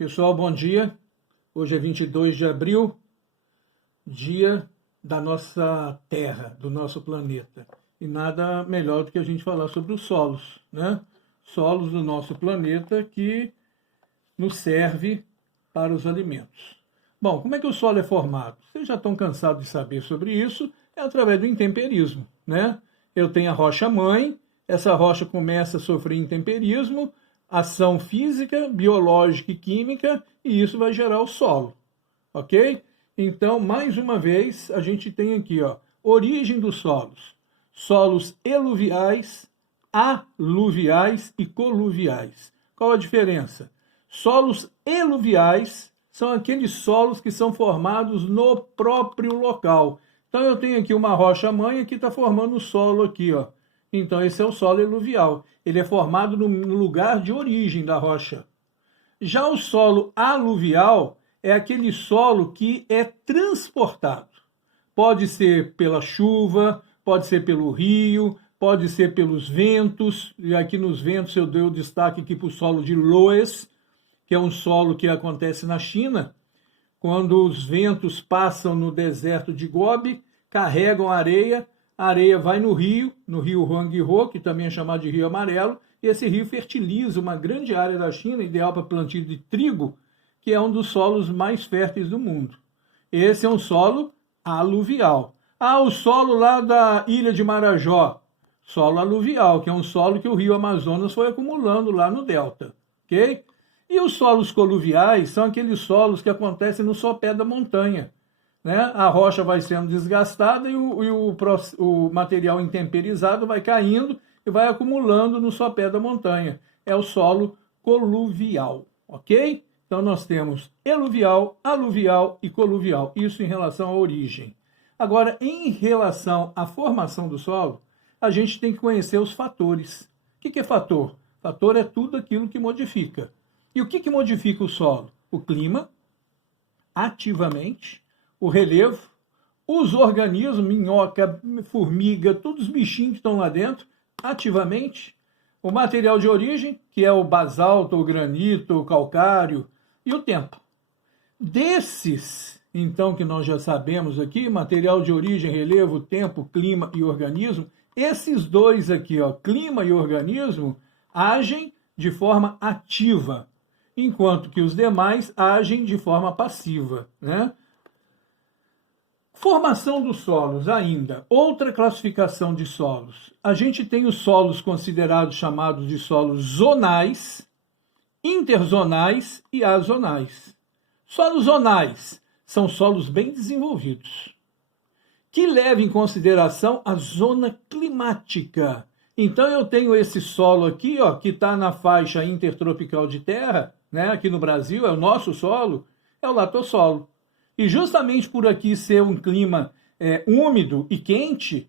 Pessoal, bom dia. Hoje é 22 de abril, dia da nossa Terra, do nosso planeta. E nada melhor do que a gente falar sobre os solos, né? Solos do nosso planeta que nos serve para os alimentos. Bom, como é que o solo é formado? Vocês já estão cansados de saber sobre isso, é através do intemperismo, né? Eu tenho a rocha-mãe, essa rocha começa a sofrer intemperismo, ação física, biológica e química, e isso vai gerar o solo, ok? Então, mais uma vez, a gente tem aqui, ó, origem dos solos. Solos eluviais, aluviais e coluviais. Qual a diferença? Solos eluviais são aqueles solos que são formados no próprio local. Então, eu tenho aqui uma rocha-mãe que está formando o solo aqui, ó. Então, esse é o solo eluvial. Ele é formado no lugar de origem da rocha. Já o solo aluvial é aquele solo que é transportado. Pode ser pela chuva, pode ser pelo rio, pode ser pelos ventos. E aqui nos ventos eu dei o destaque aqui para o solo de Loess, que é um solo que acontece na China, quando os ventos passam no deserto de Gobi, carregam areia, a areia vai no rio Huanghe, que também é chamado de Rio Amarelo, e esse rio fertiliza uma grande área da China, ideal para plantio de trigo, que é um dos solos mais férteis do mundo. Esse é um solo aluvial. O solo lá da ilha de Marajó, solo aluvial, que é um solo que o rio Amazonas foi acumulando lá no delta, ok? E os solos coluviais são aqueles solos que acontecem no sopé da montanha, né? A rocha vai sendo desgastada e o material intemperizado vai caindo e vai acumulando no sopé da montanha. É o solo coluvial, ok? Então nós temos eluvial, aluvial e coluvial. Isso em relação à origem. Agora, em relação à formação do solo, a gente tem que conhecer os fatores. O que é fator? Fator é tudo aquilo que modifica. E o que modifica o solo? O clima, ativamente, o relevo, os organismos, minhoca, formiga, todos os bichinhos que estão lá dentro, ativamente, o material de origem, que é o basalto, o granito, o calcário, e o tempo. Desses, então, que nós já sabemos aqui, material de origem, relevo, tempo, clima e organismo, esses dois aqui, ó, clima e organismo, agem de forma ativa, enquanto que os demais agem de forma passiva, né? Formação dos solos ainda, outra classificação de solos. A gente tem os solos considerados chamados de solos zonais, interzonais e azonais. Solos zonais são solos bem desenvolvidos, que levam em consideração a zona climática. Então eu tenho esse solo aqui, ó, que está na faixa intertropical de terra, né? Aqui no Brasil, é o nosso solo, é o latossolo. E justamente por aqui ser um clima úmido e quente,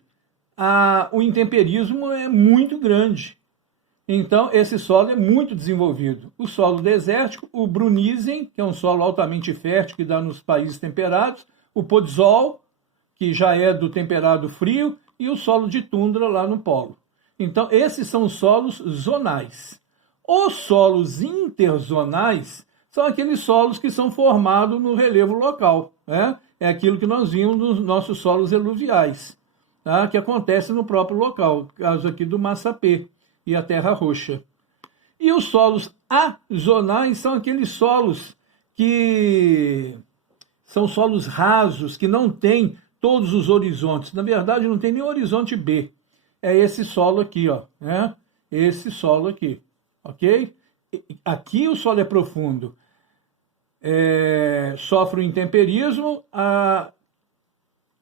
o intemperismo é muito grande. Então, esse solo é muito desenvolvido. O solo desértico, o Brunisen, que é um solo altamente fértil, que dá nos países temperados, o Podzol, que já é do temperado frio, e o solo de tundra lá no polo. Então, esses são os solos zonais. Os solos interzonais são aqueles solos que são formados no relevo local, né? É aquilo que nós vimos nos nossos solos eluviais, tá? Que acontece no próprio local, caso aqui do Massapê e a Terra Roxa. E os solos azonais são aqueles solos que são solos rasos, que não têm todos os horizontes. Na verdade, não tem nem horizonte B. É esse solo aqui, ó, né? Esse solo aqui, ok? Aqui o solo é profundo. Sofre o intemperismo,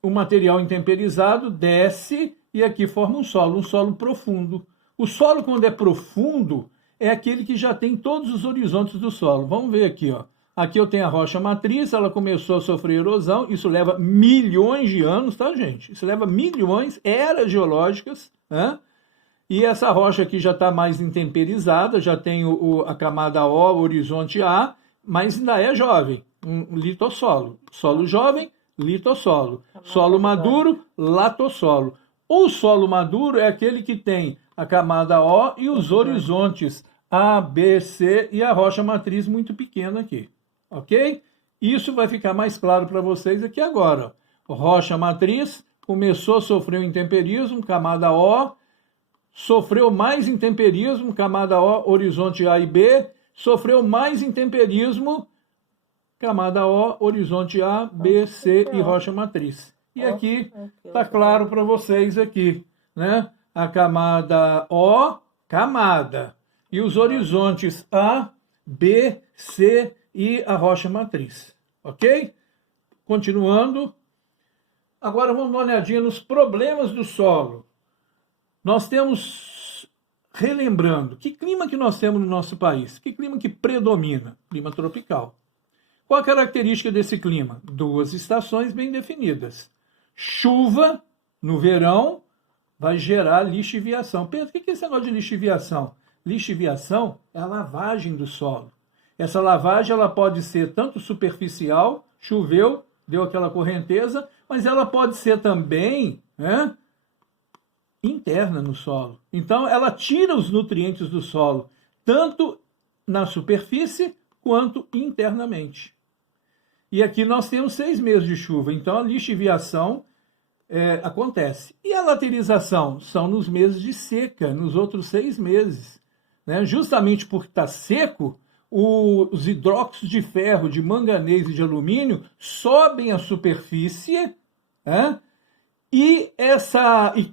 o material intemperizado desce e aqui forma um solo profundo. O solo, quando é profundo, é aquele que já tem todos os horizontes do solo. Vamos ver aqui, ó. Aqui eu tenho a rocha matriz, ela começou a sofrer erosão, isso leva milhões de anos, tá, gente? Isso leva milhões, eras geológicas, né? E essa rocha aqui já está mais intemperizada, já tem a camada O, o horizonte A, mas ainda é jovem, um litossolo. Solo jovem, litossolo. Solo maduro, latossolo. O solo maduro é aquele que tem a camada O e os horizontes A, B, C e a rocha matriz muito pequena aqui, ok? Isso vai ficar mais claro para vocês aqui agora. Rocha matriz começou a sofrer um intemperismo, camada O, sofreu mais intemperismo, camada O, horizonte A e B, sofreu mais intemperismo, camada O, horizonte A, B, C e rocha matriz. E aqui está claro para vocês aqui, né? A camada O, camada, e os horizontes A, B, C e a rocha matriz, ok? Continuando, agora vamos dar uma olhadinha nos problemas do solo. Nós temos, relembrando, que clima que nós temos no nosso país? Que clima que predomina? Clima tropical. Qual a característica desse clima? 2 estações bem definidas. Chuva no verão vai gerar lixiviação. Pedro, o que é esse negócio de lixiviação? Lixiviação é a lavagem do solo. Essa lavagem ela pode ser tanto superficial, choveu, deu aquela correnteza, mas ela pode ser também, né, interna no solo. Então, ela tira os nutrientes do solo, tanto na superfície quanto internamente. E aqui nós temos 6 meses de chuva, então a lixiviação acontece. E a laterização? São nos meses de seca, nos outros 6 meses. Né? Justamente porque está seco, os hidróxidos de ferro, de manganês e de alumínio sobem à superfície, né? E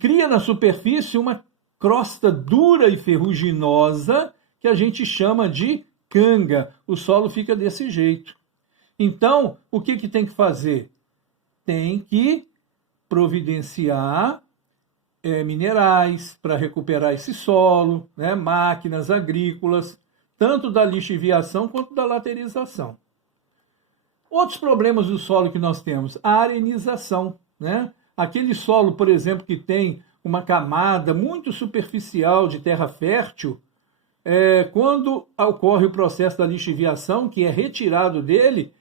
cria na superfície uma crosta dura e ferruginosa que a gente chama de canga. O solo fica desse jeito. Então, o que tem que fazer? Tem que providenciar minerais para recuperar esse solo, né? Máquinas agrícolas, tanto da lixiviação quanto da laterização. Outros problemas do solo que nós temos, a arenização, né? Aquele solo, por exemplo, que tem uma camada muito superficial de terra fértil, quando ocorre o processo da lixiviação, que é retirado dele,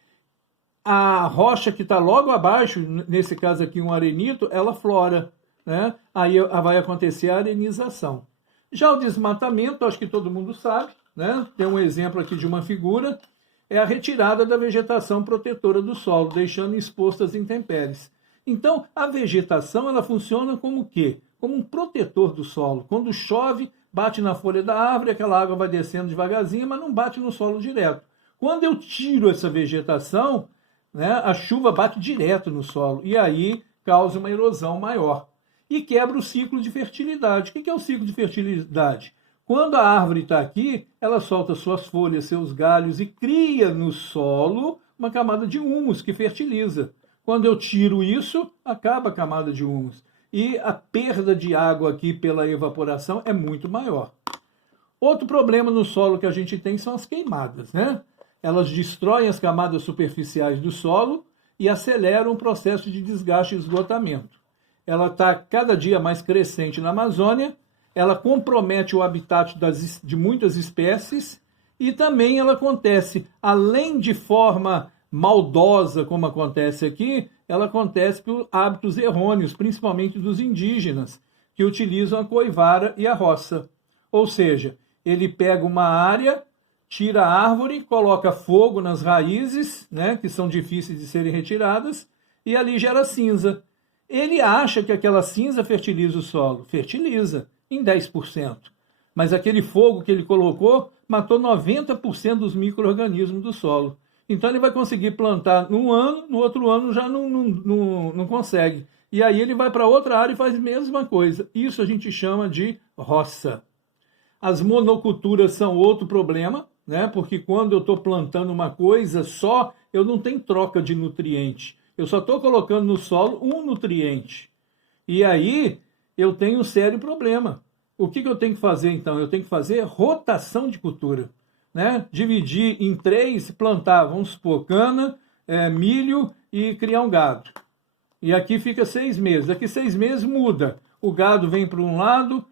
a rocha que está logo abaixo, nesse caso aqui um arenito, ela flora, né? Aí vai acontecer a arenização. Já o desmatamento, acho que todo mundo sabe, né? Tem um exemplo aqui de uma figura, é a retirada da vegetação protetora do solo, deixando expostas as intempéries. Então, a vegetação ela funciona como o quê? Como um protetor do solo. Quando chove, bate na folha da árvore, aquela água vai descendo devagarzinho, mas não bate no solo direto. Quando eu tiro essa vegetação, né, a chuva bate direto no solo e aí causa uma erosão maior. E quebra o ciclo de fertilidade. O que é o ciclo de fertilidade? Quando a árvore está aqui, ela solta suas folhas, seus galhos e cria no solo uma camada de humus que fertiliza. Quando eu tiro isso, acaba a camada de humus. E a perda de água aqui pela evaporação é muito maior. Outro problema no solo que a gente tem são as queimadas, né? Elas destroem as camadas superficiais do solo e aceleram o processo de desgaste e esgotamento. Ela está cada dia mais crescente na Amazônia, ela compromete o habitat de muitas espécies e também ela acontece, além de forma maldosa, como acontece aqui, ela acontece por hábitos errôneos, principalmente dos indígenas, que utilizam a coivara e a roça. Ou seja, ele pega uma área, tira a árvore, coloca fogo nas raízes, né, que são difíceis de serem retiradas, e ali gera cinza. Ele acha que aquela cinza fertiliza o solo. Fertiliza, em 10%. Mas aquele fogo que ele colocou matou 90% dos micro-organismos do solo. Então ele vai conseguir plantar num ano, no outro ano já não consegue. E aí ele vai para outra área e faz a mesma coisa. Isso a gente chama de roça. As monoculturas são outro problema, né? Porque quando eu estou plantando uma coisa só, eu não tenho troca de nutriente. Eu só estou colocando no solo um nutriente. E aí eu tenho um sério problema. O que eu tenho que fazer então? Eu tenho que fazer rotação de cultura. Né? Dividir em 3, plantar, vamos supor, cana, milho e criar um gado. E aqui fica 6 meses. Daqui 6 meses muda. O gado vem para um lado,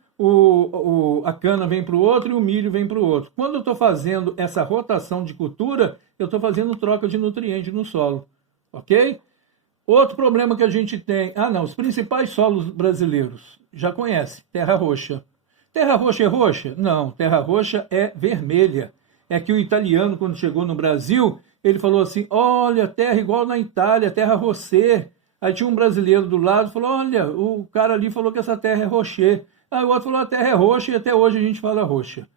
a cana vem para o outro e o milho vem para o outro. Quando eu estou fazendo essa rotação de cultura, eu estou fazendo troca de nutrientes no solo. Ok? Outro problema que a gente tem... os principais solos brasileiros, já conhece, terra roxa. Terra roxa é roxa? Não, terra roxa é vermelha. É que o italiano, quando chegou no Brasil, ele falou assim, olha, terra igual na Itália, terra rocher. Aí tinha um brasileiro do lado, falou, olha, o cara ali falou que essa terra é rocher. Aí o outro falou, a terra é roxa e até hoje a gente fala roxa.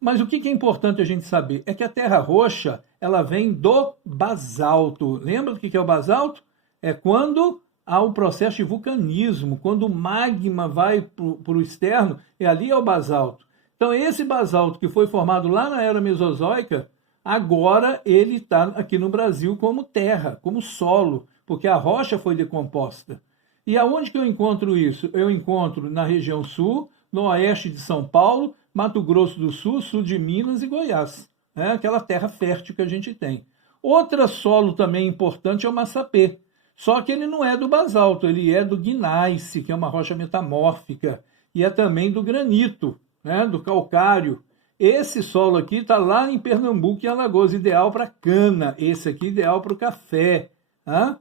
Mas o que é importante a gente saber? É que a terra roxa, ela vem do basalto. Lembra do que é o basalto? É quando há um processo de vulcanismo, quando o magma vai para o externo, e ali é o basalto. Então esse basalto que foi formado lá na era mesozoica, agora ele está aqui no Brasil como terra, como solo, porque a rocha foi decomposta. E aonde que eu encontro isso? Eu encontro na região sul, no oeste de São Paulo, Mato Grosso do Sul, sul de Minas e Goiás. É aquela terra fértil que a gente tem. Outro solo também importante é o massapê. Só que ele não é do basalto, ele é do gneiss, que é uma rocha metamórfica, e é também do granito, né, do calcário. Esse solo aqui está lá em Pernambuco e Alagoas, ideal para cana. Esse aqui ideal para o café. Tá?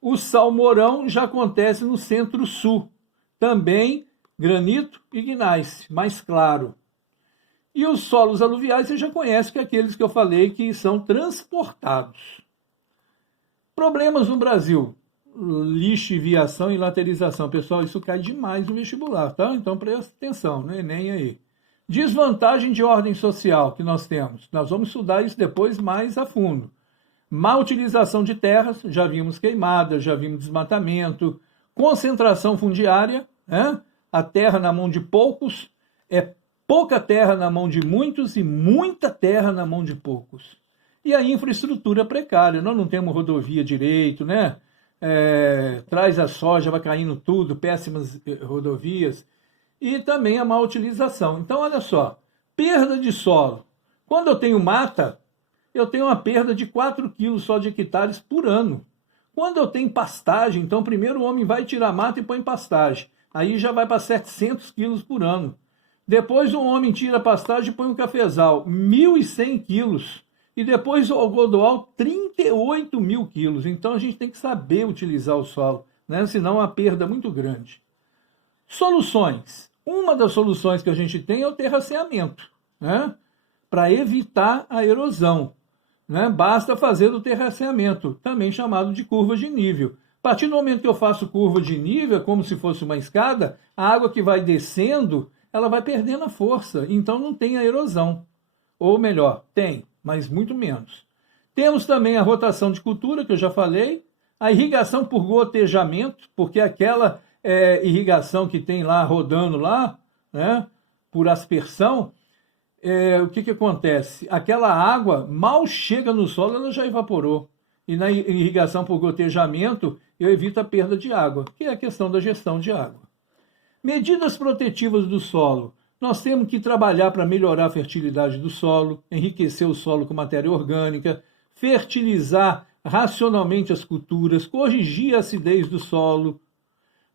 O salmourão já acontece no centro-sul. Também granito e gneiss, mais claro. E os solos aluviais você já conhece, que é aqueles que eu falei que são transportados. Problemas no Brasil. Lixiviação e laterização. Pessoal, isso cai demais no vestibular, tá? Então presta atenção, no Enem aí. Desvantagem de ordem social que nós temos. Nós vamos estudar isso depois mais a fundo. Má utilização de terras, já vimos queimadas, já vimos desmatamento. Concentração fundiária, né? A terra na mão de poucos é pouca terra na mão de muitos e muita terra na mão de poucos. E a infraestrutura precária, nós não temos rodovia direito, né? Traz a soja, vai caindo tudo, péssimas rodovias. E também a má utilização. Então, olha só, perda de solo. Quando eu tenho mata, eu tenho uma perda de 4 quilos só de hectares por ano. Quando eu tenho pastagem, então primeiro o homem vai tirar mata e põe pastagem. Aí já vai para 700 quilos por ano. Depois o homem tira a pastagem e põe um cafezal, 1.100 quilos. E depois o algodoal, 38 mil quilos. Então a gente tem que saber utilizar o solo, né? Senão é uma perda muito grande. Soluções. Uma das soluções que a gente tem é o terraceamento, né? Para evitar a erosão. Né? Basta fazer o terraceamento, também chamado de curva de nível. A partir do momento que eu faço curva de nível, como se fosse uma escada, a água que vai descendo, ela vai perdendo a força, então não tem a erosão. Ou melhor, tem, mas muito menos. Temos também a rotação de cultura, que eu já falei, a irrigação por gotejamento, porque aquela irrigação que tem lá rodando lá, né, por aspersão, o que acontece? Aquela água mal chega no solo, ela já evaporou. E na irrigação por gotejamento, eu evito a perda de água, que é a questão da gestão de água. Medidas protetivas do solo. Nós temos que trabalhar para melhorar a fertilidade do solo, enriquecer o solo com matéria orgânica, fertilizar racionalmente as culturas, corrigir a acidez do solo.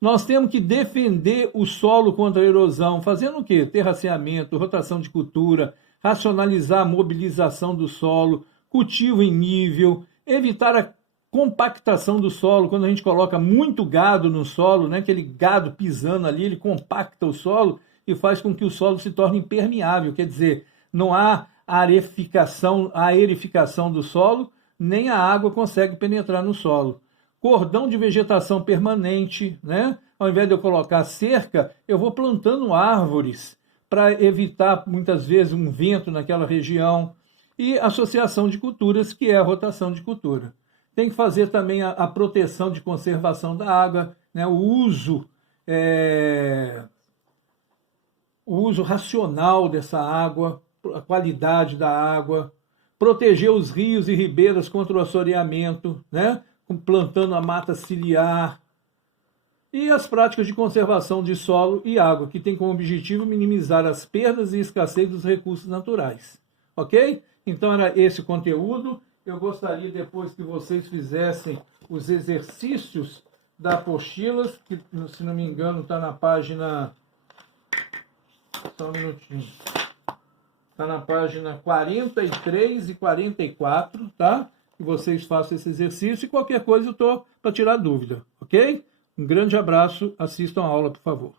Nós temos que defender o solo contra a erosão, fazendo o quê? Terraceamento, rotação de cultura, racionalizar a mobilização do solo, cultivo em nível, evitar a compactação do solo. Quando a gente coloca muito gado no solo, né, aquele gado pisando ali, ele compacta o solo e faz com que o solo se torne impermeável. Quer dizer, não há aerificação do solo, nem a água consegue penetrar no solo. Cordão de vegetação permanente, né? Ao invés de eu colocar cerca, eu vou plantando árvores para evitar, muitas vezes, um vento naquela região. E associação de culturas, que é a rotação de cultura. Tem que fazer também a proteção de conservação da água, né? O uso racional dessa água, a qualidade da água, proteger os rios e ribeiras contra o assoreamento, né? Plantando a mata ciliar, e as práticas de conservação de solo e água, que tem como objetivo minimizar as perdas e escassez dos recursos naturais. Ok? Então era esse o conteúdo. Eu gostaria depois que vocês fizessem os exercícios da apostila, que, se não me engano, está na página... Só um minutinho. Está na página 43 e 44, tá? Que vocês façam esse exercício e qualquer coisa eu estou para tirar dúvida, ok? Um grande abraço, assistam a aula, por favor.